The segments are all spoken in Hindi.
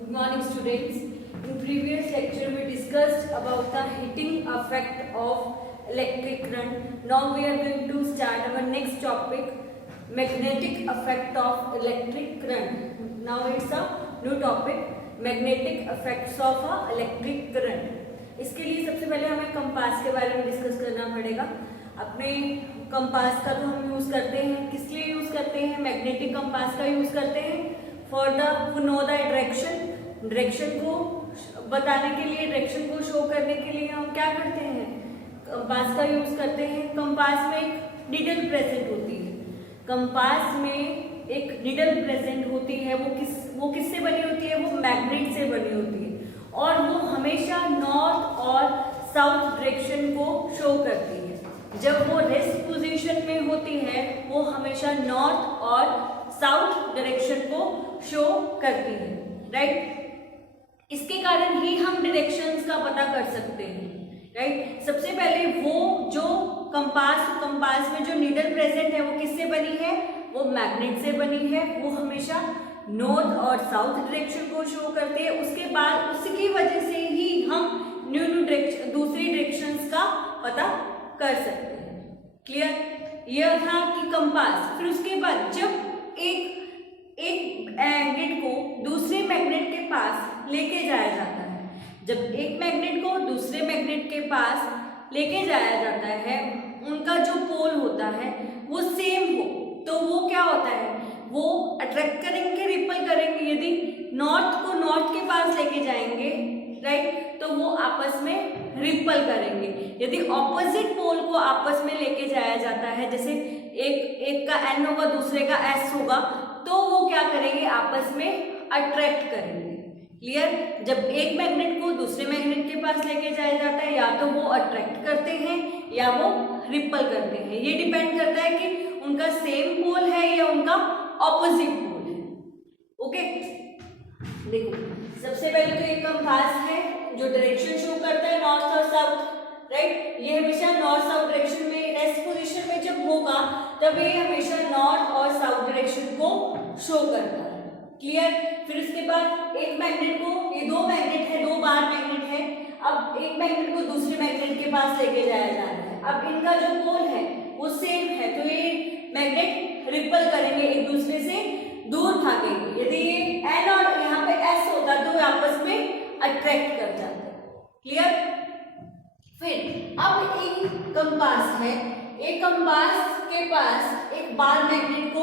Good morning, students. In previous lecture, we discussed about the heating effect of electric current. Now we are going to start our next topic, magnetic effect of electric current. Now it's a new topic, magnetic effects of electric current. इसके लिए सबसे पहले हमें कंपास के बारे में डिस्कस करना पड़ेगा. अपने कंपास का तो हम यूज करते हैं, किस लिए यूज करते हैं? मैग्नेटिक कंपास का यूज करते हैं for the know the direction को बताने के लिए, डायरेक्शन को शो करने के लिए हम क्या करते हैं? कंपास का यूज करते हैं. कंपास में एक नीडल प्रेजेंट होती है. कंपास में एक नीडल प्रेजेंट होती है. वो किससे बनी होती है? वो मैग्नेट से बनी होती है और वो हमेशा नॉर्थ और साउथ डायरेक्शन को शो करती है. जब वो रेस्ट पोजीशन में होती है वो हमेशा नॉर्थ और साउथ डायरेक्शन को शो करती है. राइट? इसके कारण ही हम डायरेक्शंस का पता कर सकते हैं. राइट? सबसे पहले वो जो कंपास में जो नीडल प्रेजेंट है वो किससे बनी है? वो मैग्नेट से बनी है. वो हमेशा नॉर्थ और साउथ डायरेक्शन को शो करते हैं. उसके बाद उसकी वजह से ही हम न्यू दूसरी डायरेक्शंस का पता कर सकते हैं. क्लियर? यह था कि कंपास. फिर उसके बाद जब एक मैग्नेट को दूसरे मैग्नेट के पास लेके जाया जाता है, जब एक मैग्नेट को दूसरे मैग्नेट के पास लेके जाया जाता है, उनका जो पोल होता है वो सेम हो तो वो क्या होता है? वो अट्रैक्ट करेंगे, रिपल करेंगे. यदि नॉर्थ को नॉर्थ के पास लेके जाएंगे, राइट, तो वो आपस में रिपल करेंगे. यदि ऑपोजिट पोल को आपस में लेके जाया जाता है, जैसे एक का एन होगा दूसरे का एस होगा, तो वो क्या करेंगे? आपस में अट्रैक्ट करेंगे. क्लियर? जब एक मैग्नेट को दूसरे मैग्नेट के पास लेके जाया जाता है, या तो वो अट्रैक्ट करते हैं या वो रिपल करते हैं. ये डिपेंड करता है कि उनका सेम पोल है या उनका ऑपोजिट पोल है. ओके, देखो सबसे पहले तो एक कंपास है जो डायरेक्शन शो करता है नॉर्थ और साउथ. राइट? ये हमेशा नॉर्थ साउथ डायरेक्शन में रेस्ट पोजीशन में जब होगा तब ये हमेशा नॉर्थ और साउथ डायरेक्शन को शो करता है. क्लियर? फिर उसके बाद एक मैग्नेट को, ये दो मैग्नेट है, दो बार मैग्नेट है. अब एक मैग्नेट को दूसरे मैग्नेट के पास लेके जाया जा रहा है. अब इनका जो पोल है वो सेम है, तो ये मैग्नेट रिपल करेंगे, एक दूसरे से दूर भागेंगे. यदि ये एन और यहाँ पे एस होता तो आपस में अट्रैक्ट कर जाते. क्लियर? फिर अब एक कंपास है, एक कंपास के पास एक बार मैग्नेट को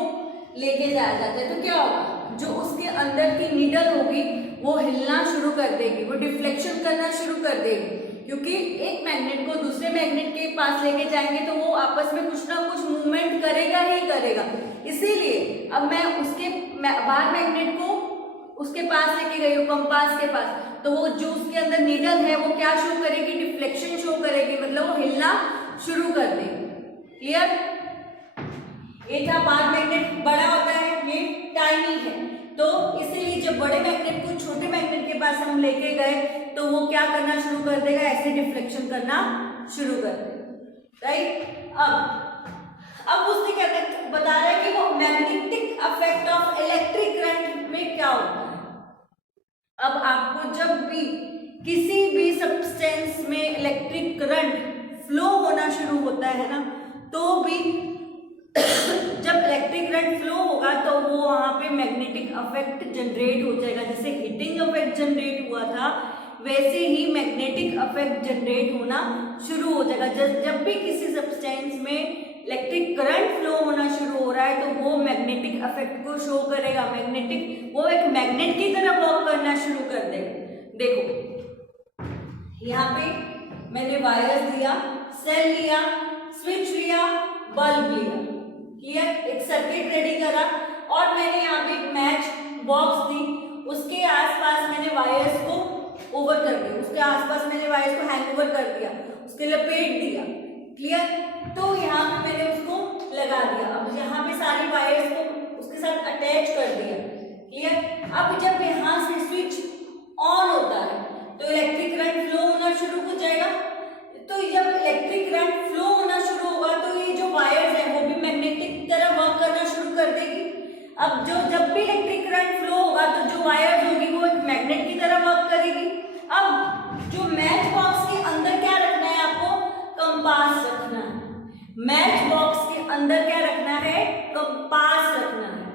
लेके जाया जाता है, तो क्या होगा? जो उसके अंदर की नीडल होगी वो हिलना शुरू कर देगी, वो डिफ्लेक्शन करना शुरू कर देगी, क्योंकि एक मैग्नेट को दूसरे मैग्नेट के पास लेके जाएंगे तो वो आपस में कुछ ना कुछ मूवमेंट करेगा ही करेगा. इसीलिए अब मैं उसके बाहर मैग्नेट को उसके पास लेके गई हूँ, कंपास के पास, तो वो जो उसके अंदर नीडल है वो क्या शो करेगी? डिफ्लेक्शन शो करेगी, मतलब वो हिलना शुरू कर देगी. क्लियर? ये था बार मैग्नेट बड़ा होता है, ये टाइनी है, तो इसीलिए जब बड़े मैग्नेट को छोटे मैग्नेट के पास हम लेके गए तो वो क्या करना शुरू कर देगा? ऐसे डिफ्लेक्शन करना शुरू कर देगा. राइट? अब उसने क्या बता रहा है कि वो magnetic effect of electric current में क्या होता है. अब आपको जब भी किसी भी सब्सटेंस में इलेक्ट्रिक करंट फ्लो होना शुरू होता है ना, तो भी जब इलेक्ट्रिक करंट फ्लो होगा तो वो वहां पे मैग्नेटिक इफेक्ट जनरेट हो जाएगा. जैसे हीटिंग इफेक्ट जनरेट हुआ था, वैसे ही मैग्नेटिक इफेक्ट जनरेट होना शुरू हो जाएगा. जब भी किसी सब्सटेंस में इलेक्ट्रिक करंट फ्लो होना शुरू हो रहा है तो वो मैग्नेटिक इफेक्ट को शो करेगा. वो एक मैग्नेट की तरह वर्क करना शुरू कर देगा. देखो यहाँ पे मैंने वायर्स दिया, सेल लिया, स्विच लिया, बल्ब लिया. क्लियर? एक सर्किट रेडी करा और मैंने यहाँ पे एक मैच बॉक्स दी, उसके आसपास मैंने वायर्स को ओवर कर दिया, उसके आसपास मैंने वायर्स को हैंग ओवर कर दिया, उसके लपेट दिया. क्लियर? तो यहाँ पे मैंने उसको लगा दिया. अब यहाँ पे सारी वायर्स को उसके साथ अटैच कर दिया. क्लियर? अब जब यहाँ से स्विच ऑन होता है तो इलेक्ट्रिक करंट फ्लो होना शुरू हो जाएगा. तो जब इलेक्ट्रिक करंट फ्लो होना शुरू होगा तो ये जो वायर्स है वो भी मैग्नेटिक तरह वर्क करना शुरू कर देगी. अब जब भी इलेक्ट्रिक करंट फ्लो होगा तो जो वायर्स होगी वो एक मैग्नेट की तरह वर्क करेगी। अब जो मैच बॉक्स के अंदर क्या रखना है आपको, कंपास रखना है। मैच बॉक्स के अंदर क्या रखना है, कंपास रखना है।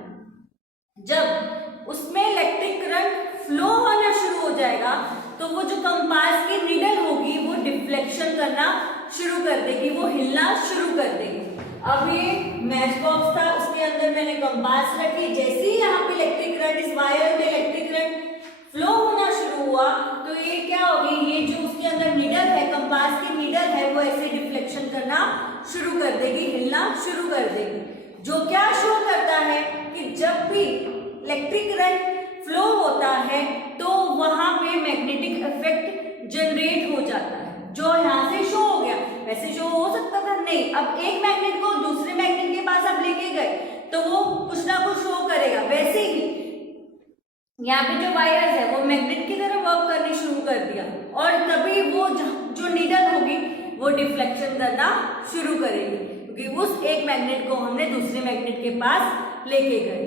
जब उसमें इलेक्ट्रिक करंट फ्लो होना शुरू हो जाएगा तो वो जो कंपास की नीडल होगी वो डिफ्लेक्शन करना शुरू कर देगी, वो हिलना शुरू कर देगी। अब ये मैच बॉक्स था, उसके अंदर मैंने कंपास रखी। जैसे ही यहाँ पे इलेक्ट्रिक करंट, इस वायर में इलेक्ट्रिक करंट फ्लो होना शुरू हुआ तो ये क्या होगी, ये जो उसके अंदर नीडल है, कंपास की नीडल है, वो ऐसे डिफ्लेक्शन करना शुरू कर देगी, हिलना शुरू कर देगी। जो क्या शो करता है कि जब भी इलेक्ट्रिक करंट फ्लो होता है तो वहां पे मैग्नेटिक इफेक्ट जनरेट हो जाता है। जो यहाँ से शो हो गया, वैसे शो हो सकता था नहीं। अब एक मैग्नेट को दूसरे मैग्नेट के पास आप लेके गए तो वो कुछ ना कुछ शो करेगा। वैसे ही यहाँ पे जो वायर्स है वो मैग्नेट की तरह वर्क करनी शुरू कर दिया और तभी वो जो नीडल होगी वो डिफ्लेक्शन करना शुरू करेगी, क्योंकि उस एक मैग्नेट को हमने दूसरे मैग्नेट के पास लेके गए।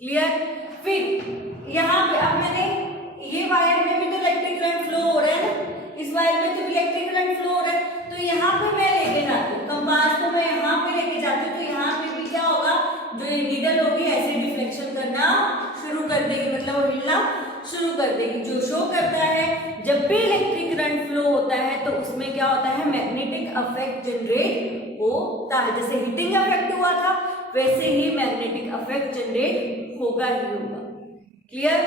क्लियर। फिर यहाँ पे अब मैंने ये वायर में भी तो इलेक्ट्रिक करंट फ्लो हो रहा है ना, इस वायर में तो इलेक्ट्रिक करंट फ्लो हो रहा है, तो यहाँ पे मैं लेके जाती हूँ कंपास को, मैं यहाँ पे लेके जाती हूँ तो यहाँ पे भी क्या होगा, जो ये नीडल होगी ऐसे डिफ्लेक्शन करना शुरू कर देगी, मतलब वो हिलना शुरू कर देगी। जो शो करता है जब भी इलेक्ट्रिक करंट फ्लो होता है तो उसमें क्या होता है, मैग्नेटिक इफेक्ट जनरेट होता है। जैसे हीटिंग इफेक्ट हुआ था वैसे ही मैग्नेटिक इफेक्ट जनरेट होगा ही होगा। क्लियर।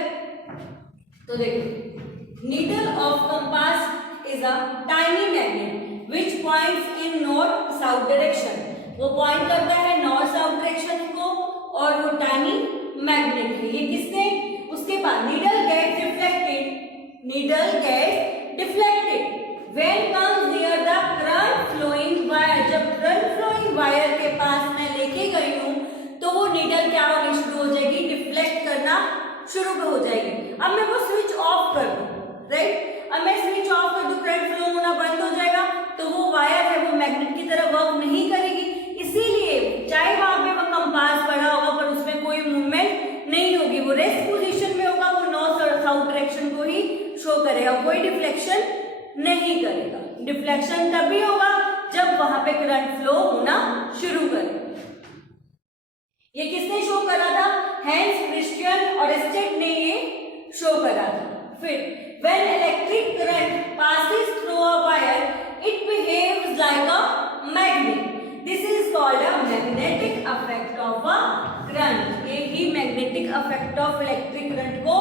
तो देखो, needle of compass is a tiny magnet which points in north south direction. वो पॉइंट करता है नॉर्थ साउथ डायरेक्शन को और वो टाइनी मैग्नेट है। ये किसने, उसके बाद needle get deflected, needle get deflected when comes near the current flowing wire. जब करंट फ्लोइंग वायर के पास मैं लेके गई हूं तो वो नीडल क्या होनी शुरू हो जाएगी, डिफ्लेक्ट करना शुरू हो जाएगी। अब मैं वो स्विच ऑफ कर दूं, राइट, अब मैं स्विच ऑफ कर दूं, करंट फ्लो होना बंद हो जाएगा तो वो वायर है वो मैग्नेट की तरह वर्क नहीं करेगी। इसीलिए चाहे वहां पे वो कंपास पड़ा होगा पर उसमें कोई मूवमेंट नहीं होगी, वो रेस्ट पोजीशन में होगा, वो नॉर्थ और साउथ डायरेक्शन को ही शो करेगा, कोई डिफ्लेक्शन नहीं करेगा। डिफ्लेक्शन तभी होगा जब वहां पे करंट फ्लो होना शुरू करे। ये किसने शो करा था, हैंस क्रिश्चियन और स्टेट ने ये शो करा था। फिर when electric current passes through a wire it behaves like a magnet. This is called a magnetic effect of a current. ये ही magnetic effect of electric current को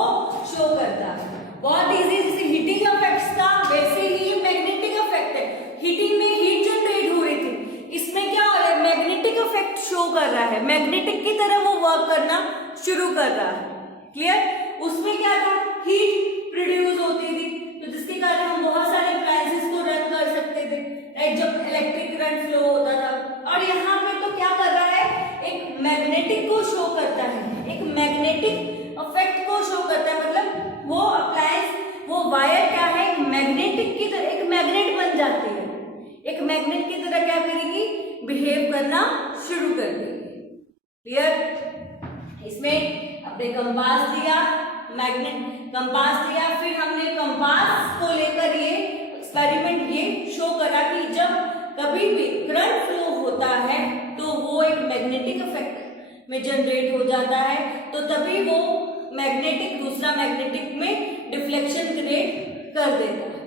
शो करता है। बहुत इजी, जैसे हीटिंग इफेक्ट्स था वैसे ही मैग्नेटिक इफेक्ट है। हीटिंग में हीट जनरेट हो रही थी, इसमें क्या हो रहा है, मैग्नेटिक इफेक्ट शो कर रहा है, मैग्नेटिक की तरह वो वर्क करना शुरू कर रहा है। क्लियर। उसमें क्या था, हीट प्रोड्यूस होती थी तो जिसके कारण हम बहुत सारे अप्लायंसेस को रन कर सकते थे, राइट, जब इलेक्ट्रिक करंट फ्लो होता था। और यहाँ पे तो क्या कर रहा है, एक मैग्नेटिक को शो करता है, एक मैग्नेटिक इफेक्ट को शो करता है, मतलब वो अप्लायंस, वो वायर क्या है, एक मैग्नेटिक की तरह, एक मैग्नेट बन जाती है, एक मैग्नेट की तरह क्या करेगी, बिहेव करना शुरू कर देगी। क्लियर। इसमें अपने कंपास दिया, मैग्नेट कंपास दिया, फिर हमने कंपास को लेकर ये एक्सपेरिमेंट ये शो करा कि जब कभी भी करंट फ्लो होता है तो वो एक मैग्नेटिक इफेक्ट में जनरेट हो जाता है, तो तभी वो मैग्नेटिक दूसरा मैग्नेटिक में डिफ्लेक्शन क्रिएट कर देता है।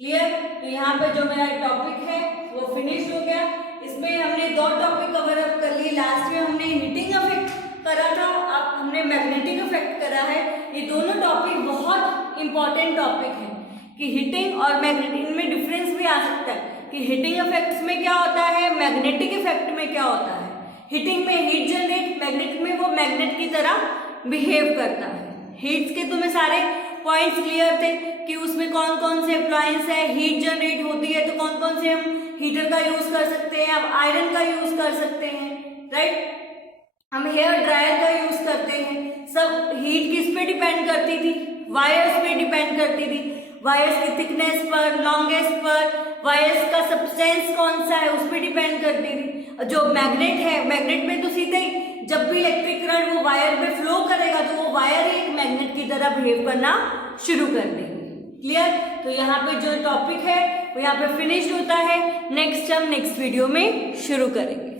क्लियर। तो यहाँ पे जो मेरा टॉपिक है वो फिनिश हो गया। इसमें हमने दो टॉपिक कवर अप कर लिए। लास्ट में हमने हीटिंग इफेक्ट करा था, अब हमने मैग्नेटिक इफेक्ट करा है। ये दोनों टॉपिक बहुत इंपॉर्टेंट टॉपिक हैं कि हीटिंग और मैग्नेटिक, इनमें डिफरेंस भी आ सकता है कि हीटिंग इफेक्ट्स में क्या होता है, मैग्नेटिक इफेक्ट में क्या होता है। हीटिंग में हीट जनरेट, मैग्नेटिक में वो मैग्नेट की तरह बिहेव करता है। हीट्स के तुम्हें सारे पॉइंट्स क्लियर थे कि उसमें कौन कौन से अप्लायंस है, हीट जनरेट होती है तो कौन कौन से हम हीटर का यूज कर सकते हैं, अब आयरन का यूज कर सकते हैं, राइट, हम हेयर ड्रायर का यूज करते हैं। सब हीट किस पे डिपेंड करती थी, वायर्स पे डिपेंड करती थी। वायर्स की थिकनेस पर, लॉन्गेस्ट पर, वायर्स का सब्सटेंस कौन सा है उस पर डिपेंड करती थी। जो मैग्नेट है, मैग्नेट में तो सीधे ही जब भी इलेक्ट्रिक करंट वो वायर पे फ्लो करेगा तो वो वायर ही एक मैग्नेट की तरह बिहेव करना शुरू कर देंगे। क्लियर? तो यहाँ पे जो टॉपिक है वो यहाँ पे फिनिश होता है। नेक्स्ट हम नेक्स्ट वीडियो में शुरू करेंगे।